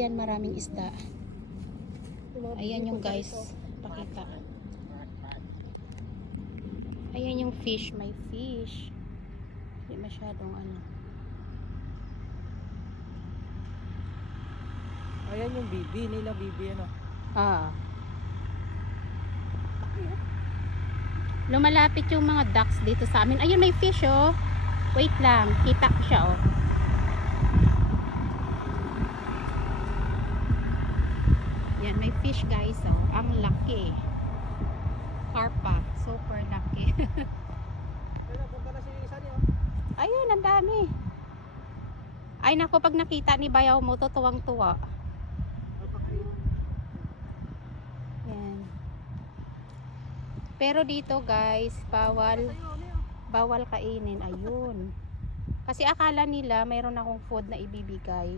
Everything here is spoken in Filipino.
Ayan, maraming isda. Ayan yung guys, pakita. Ayan yung fish, may fish. Hindi masyadong ano. Ayan yung bibi nila, bibi ano. Ah. Lumalapit yung mga ducks dito sa amin. Ayun, may fish oh. Wait lang, kita ko siya oh. Yan, may fish guys oh. Ang laki. Carpa, super laki. Kaya punta na si isa niyo. Ayun, ang dami. Ay nako, pag nakita ni Bayaw mo, tuwang-tuwa. Yan. Pero dito guys, bawal kainin. Ayun. Kasi akala nila mayroon akong food na ibibigay.